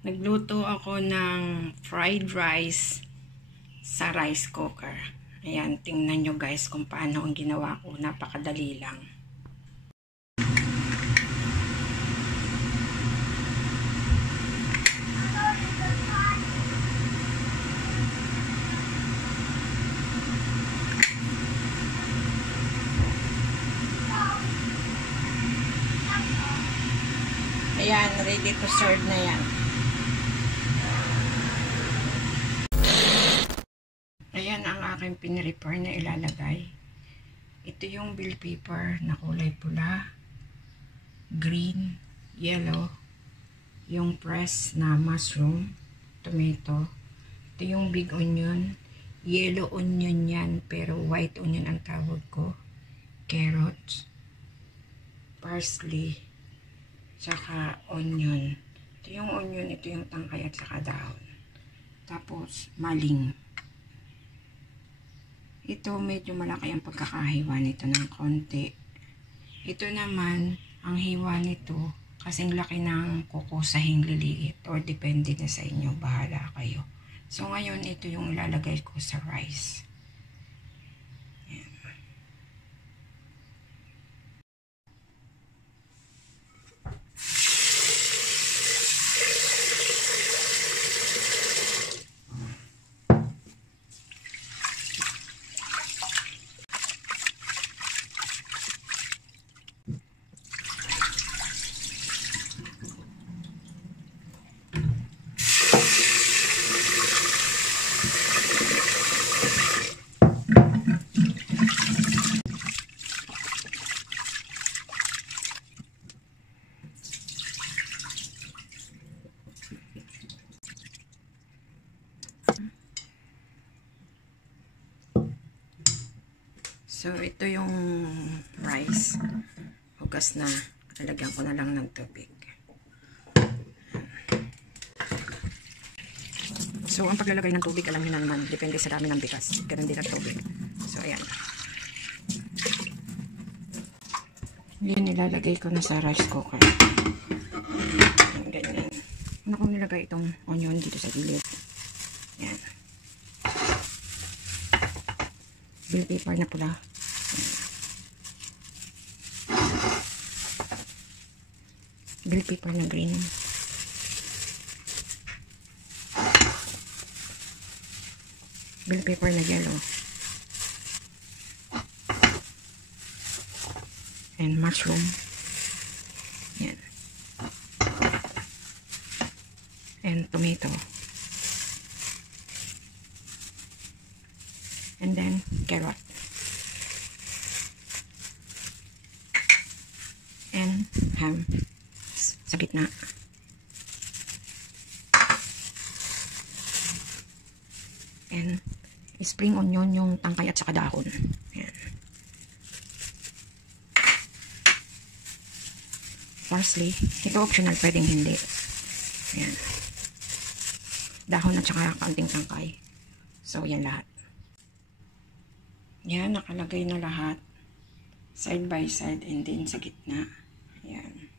Nagluto ako ng fried rice sa rice cooker. Ayan, tingnan nyo guys kung paano ang ginawa ko. Napakadali lang. Ayan, ready to serve na yan. Ayan ang aking pinrepare na ilalagay. Ito yung bell pepper na kulay pula, green, yellow, yung pressed na mushroom, tomato. Ito yung big onion, yellow onion yan pero white onion ang tawag ko, carrots, parsley, tsaka onion. Ito yung onion, ito yung tangkay at saka dahon. Tapos maling. Ito medyo malaki ang pagkakahiwa nito ng konti. Ito naman, ang hiwa nito, kasing laki ng kukusahing liliit or depende na sa inyo, bahala kayo. So ngayon, ito yung ilalagay ko sa rice. Ayan. So, ito yung rice. Hugas na. Lalagyan ko na lang ng tubig. So, ang paglalagay ng tubig, alam nyo na naman, depende sa dami ng bigas. Ganun din ang tubig. So, ayan. Yan, nilalagay ko na sa rice cooker. Ganyan. Ano kong nilagay itong onion dito sa gilid. Ayan. Bell pepper na pula. Bell pepper na green. Bell pepper na yellow. And mushroom. Yan. And tomato. And then carrot. And ham. Sa gitna. And spring onion yung tangkay at saka dahon. Ayan. Parsley. Ito optional, pwedeng hindi. Ayan. Dahon at saka kaunting tangkay. So, yan lahat. Yan, nakalagay na lahat. Side by side and then sa gitna. Ayan.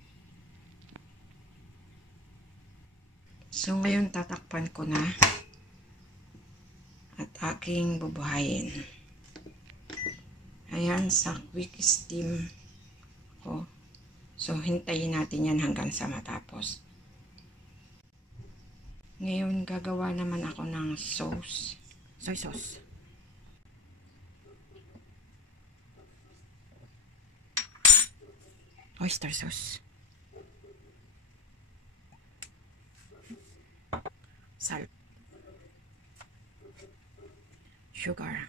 So, ngayon tatakpan ko na at aking bubuhayin. Ayan, sa quick steam ko. So, hintayin natin yan hanggang sa matapos. Ngayon, gagawa naman ako ng sauce. Soy sauce. Oyster sauce. Salt. Sugar.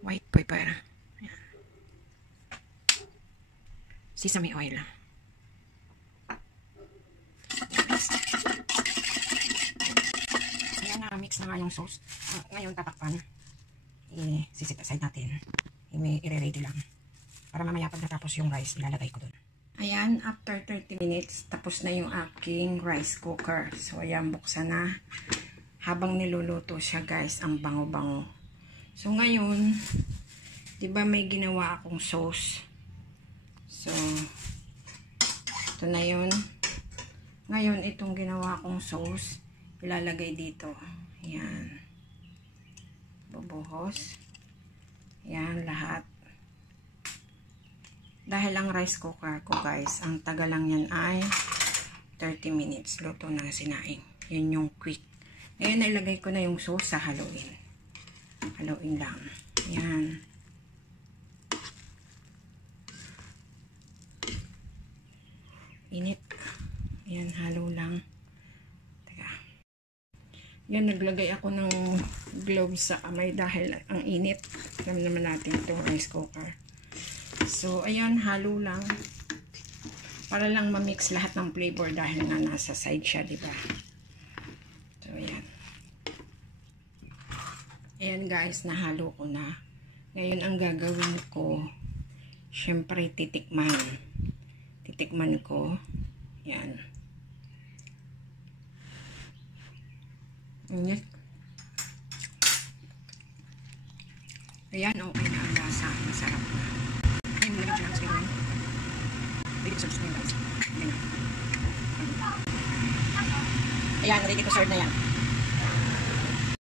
White pepper. Ayan. Sesame oil. Ayan, na-mix na nga yung sauce. Ngayon, tatakpan. I-sit aside natin. I-ready lang. Para mamaya pag natapos yung rice, ilalagay ko dun. Ayan, after 30 minutes, tapos na yung aking rice cooker. So, ayan, buksan na. Habang niluluto siya, guys, ang bango-bango. So, ngayon, diba may ginawa akong sauce? So, ito na yun. Ngayon, itong ginawa kong sauce, ilalagay dito. Yan. Bubuhos. Yan, lahat. Dahil ang rice cooker ko, guys, ang tagal lang yan ay 30 minutes. Luto ng sinaing. Yan yung quick. Ngayon, nailagay ko na yung sauce sa haluin. Haluin lang. Yan. Init. Yan, halo lang. Teka. Yan, naglagay ako ng gloves sa kamay dahil ang init. Alam naman natin itong rice cooker. So, ayan, halo lang. Para lang ma-mix lahat ng flavor dahil nga nasa side siya, diba? So, ayan. Ayan, guys, nahalo ko na. Ngayon, ang gagawin ko, syempre, titikman. Titikman ko. Yan. Init. Ayan, okay na ang lasa. Masarap na. Ayan, nilagay siya ng spring. Ready to serve, guys. Ayan, ready to serve na yan.